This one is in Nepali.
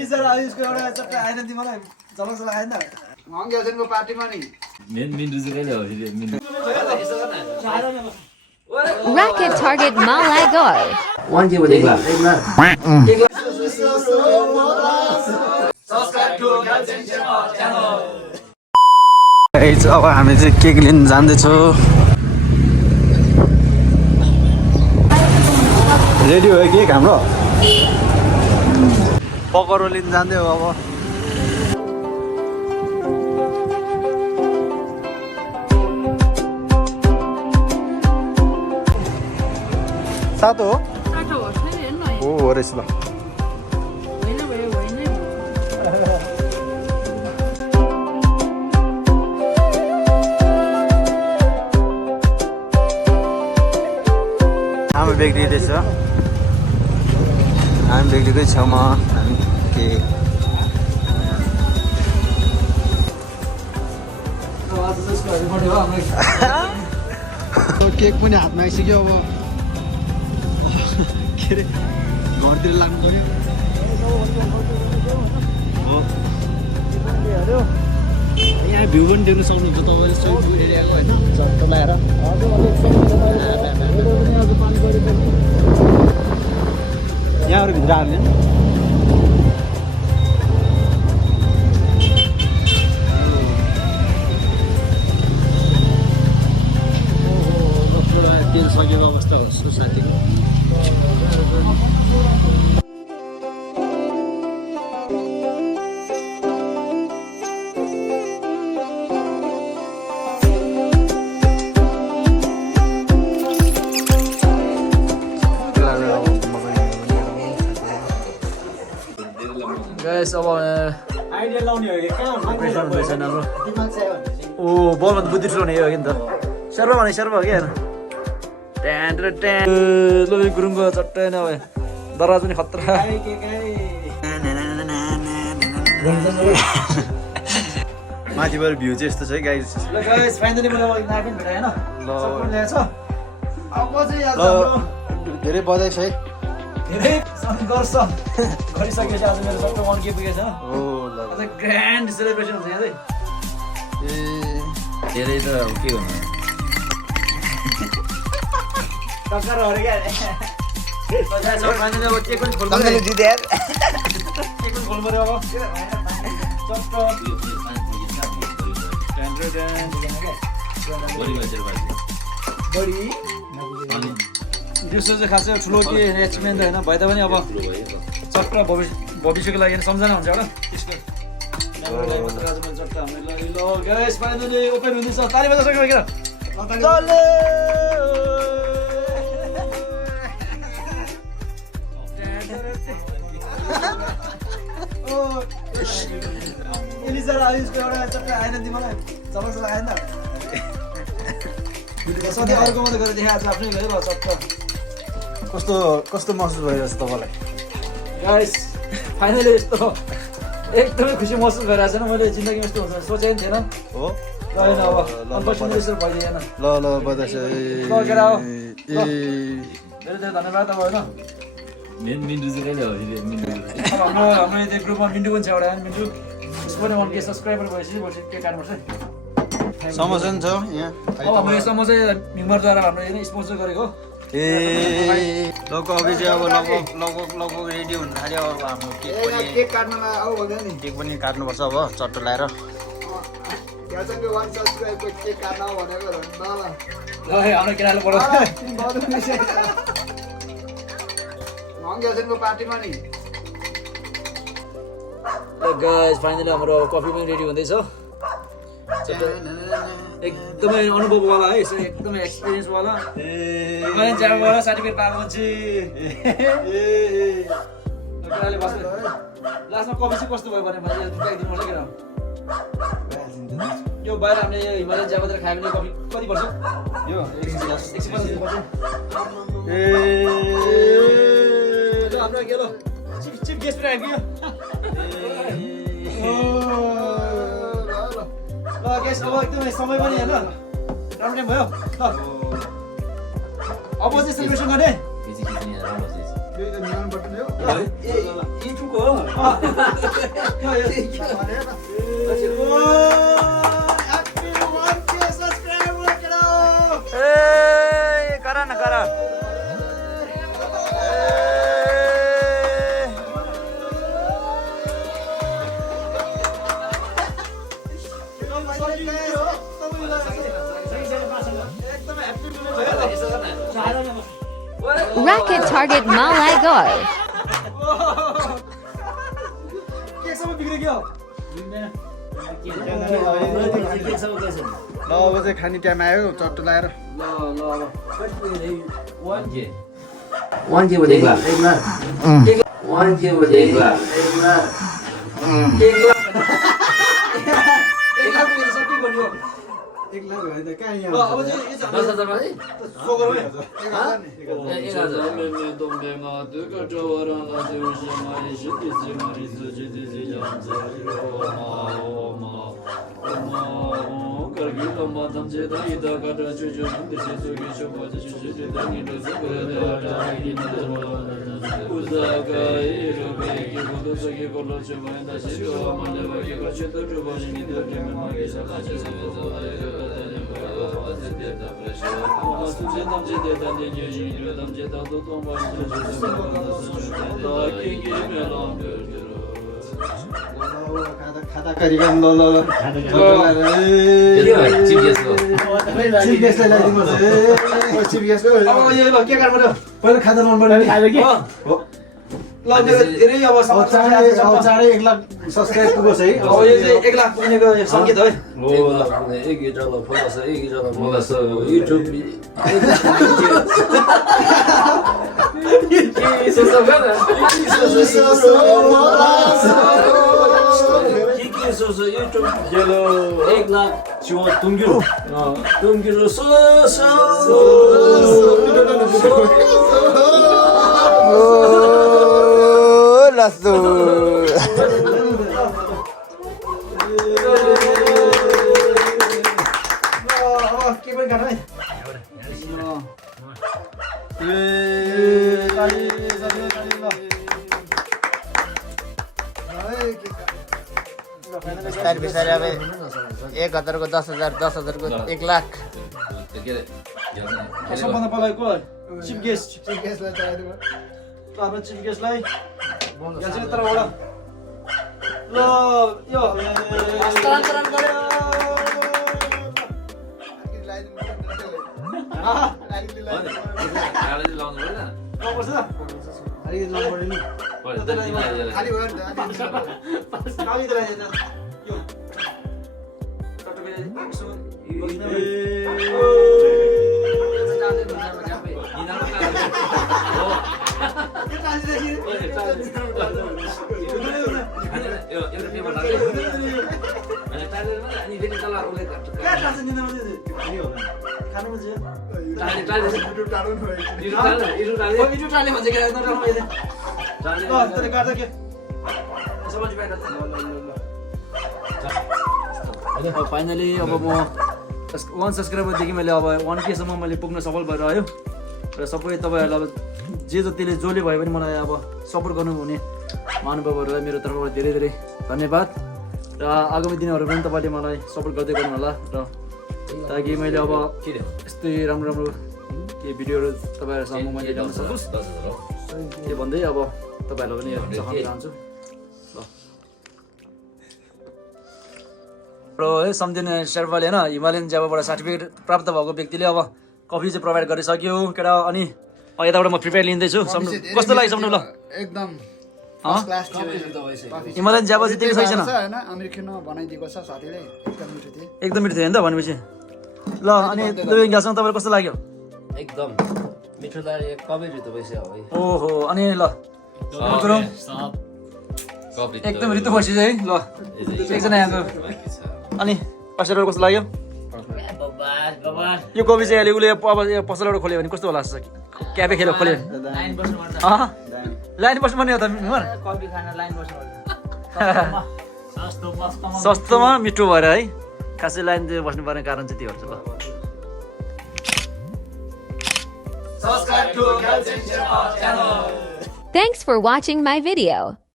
एलिजरा यसको एउटा चट्टा आएन तिमीलाई झलक झलक आएन मङ्गेसनको पार्टीमा नि मेन मिन्टु चाहिँ कहिले हो फेरि मिन्टु Rocket target Malagoy. वान के बोलेको अब हामी चाहिँ केक लिन जाँदैछौँ रेडी हो केक हाम्रो पकौडा लिन जाँदै हो अब सातो हो हो रहेछ ल हामी बेग्री रहेछ हामी बेग्रीकै छेउमा हामी केक पनि हातमा आइसक्यो अब के अरे घरतिर लाग्नु पर्यो यहाँ भ्यू पनि देख्नु सक्नुहुन्छ तपाईँले स्विमिङ पुल एरियाको होइन चट्ट लगाएर यहाँबाट भित्र हाल्ने तेल सकेको अवस्था हो साथीको गाइस अब आइडिया लाउने हो कि कहाँ हुँदैछ अब ओ बलमा त बुद्धि ठुलाउने हो कि नि त सर्व भने सर्व हो क्या ट्यान र ट्यान लोबी गुरुङको चट्टै नै भयो दराज पनि खतरा माथिबाट भ्यू चाहिँ यस्तो छ है गाइस ल गाइस फाइनली मलाई नापिन भेटाएन सबै ल्याएछ अब चाहिँ आज धेरै बधाई छ है धेरै सङ्घर्ष गरिसकेपछि आज मेरो सबै मन के पुगेछ हो ल आज ग्रान्ड सेलिब्रेसन हुन्छ यहाँ चाहिँ ए धेरै त के हुनु टक्कर हरे क्या फाइनली अब केक पनि खोल्नु तँले जिते यार केक पनि खोल्नु पर्यो अब चट्ट बढी त्यसो चाहिँ खासै ठुलो के एचिभमेन्ट होइन भए तापनि अब चट्ट भविष्यको लागि सम्झना हुन्छ एउटा त्यसको चट्ट हामीले ल ग्यास फाइनली ओपन हुँदैछ ताली बजाइसक्यो क्या एलिजरा यसको एउटा चट्टा आएन तिमीलाई झलक झलक आएन सधैँ अर्को मात्रै गरेर देखाएको छ आफ्नै गयो ल चट्ट कस्तो कस्तो महसुस भइरहेको छ तपाईँलाई गाइस फाइनली यस्तो एकदमै खुसी महसुस भइरहेको छ मैले जिन्दगीमा यस्तो हुन्छ सोचेको थिएन हो होइन अब अनफर्चुनेटली भइदिएन ल ल बधाई धेरै धेरै धन्यवाद अब होइन मेन मिन्टु चाहिँ कहिले हो फेरि मिन्टु हाम्रो यता ग्रुपमा मिन्टु पनि छ एउटा मिन्टु उसको पनि 1K सब्सक्राइबर भएपछि के काट्नुपर्छ समोसा नि छ यहाँ अब हाम्रो यो समोसा मिमरद्वारा हाम्रो यहाँ स्पोन्सर गरेको ए लगभग अघि चाहिँ अब लगभग रेडी हुनु थाल्यो अब हाम्रो केक काट्नलाई आऊ भन्दै नि केक पनि काट्नुपर्छ अब चट्ट लाएर यासँग 1 सब्स्क्राइबको केक काट्न आऊ भनेको ल हाम्रो केटाले पढाउँछ मङ्गेसनको पार्टीमा नि गाइस फाइनली हाम्रो कफी पनि रेडी हुँदैछ एकदमै अनुभववाला है एकदमै एक्सपिरियन्सवाला मैले जाबाट सर्टिफिकेट पाएको मान्छे लास्टमा कफी चाहिँ कस्तो भयो भने दुखाइदिनु पर्छ क्या यो बाहिर हामीले यो हिमालयन चियापत्र खायो भने कफी कति पर्छ यो 150 पर्छ हाम्रो के ल चिप गेस्ट पनि आइपुग्यो ल गेस्ट अब एकदमै समय पनि होइन राम्रो टाइम भयो ल अब चाहिँ सेलिब्रेसन गर्ने करा न करा Rocket target Malagoi. ल अब चाहिँ खाने टाइम आयो चट्टो लगाएर खाँदा गरिकन ल ल ल चिफ गेस्टलाई ल्याइदिनुहोस् है चिफ गेस्ट अब यो ल के गर्नु पर्यो पहिला खाता नुहाउनु पर्यो खायो कि हो ल धेरै अब चाँडै 1 लाख सब्स्क्राइब पुगोस् है अब यो चाहिँ 1 लाख पुग्नेको संकेत है के पनि गर्नु है बिस्तारै अब 1000 को 10,000 10,000 को 1 लाख सबभन्दा पहिला को चिफ गेस्टलाई चाहिएको ल हाम्रो चिफ गेस्टलाई यहाँ चाहिँ यत्रबाट ल यो हस्तान्तरण गर्यो फाइनली अब म 1 सब्सक्राइबरदेखि मैले अब 1K सम्म मैले पुग्न सफल भएर आयो र सबै तपाईँहरूलाई अब जतिले जसले भयो भने मलाई अब सपोर्ट गर्नुहुने महानुभावहरूलाई मेरो तर्फबाट धेरै धेरै धन्यवाद र आगामी दिनहरूमा पनि तपाईँले मलाई सपोर्ट गर्दै गर्नु होला र ताकि मैले अब यस्तै राम्रो राम्रो केही भिडियोहरू तपाईँहरूसम्म मैले ल्याउन सकोस् त्यो भन्दै अब तपाईँहरूलाई पनि चाहन चाहन्छु है सम्झिने शेर्पाले होइन हिमालयन ज्याबाट सर्टिफिकेट प्राप्त भएको व्यक्तिले अब कफी चाहिँ प्रोभाइड गरिसक्यो केटा अनि यताबाट म प्रिपेयर लिँदैछु कस्तो लाग्यो सम्झनु ल एकदम हिमालयन ज्याबा चाहिँ त्यही छैन हैन अमेरिकनमा बनाइदिएको छ साथीले एकदम मिठो थियो नि त भनेपछि ल अनि ग्यासमा तपाईँलाई कस्तो लाग्यो एकदम मिठो लाग्यो कफी रितो भइसक्यो है ओहो अनि ल एकदम रितो भइसक्यो है ल एकजना यहाँको अनि पास्टरहरू कस्तो लाग्यो यो कफी चाहिँ अहिले उसले अब पसलबाट खोल्यो भने कस्तो होला क्याफे खेल्यो खोल्यो लाइन बस्नुपर्ने हो त सस्तोमा मिठो भएर है खासै लाइन बस्नुपर्ने कारण चाहिँ त्यो हुन्छ ल Thanks for watching my video.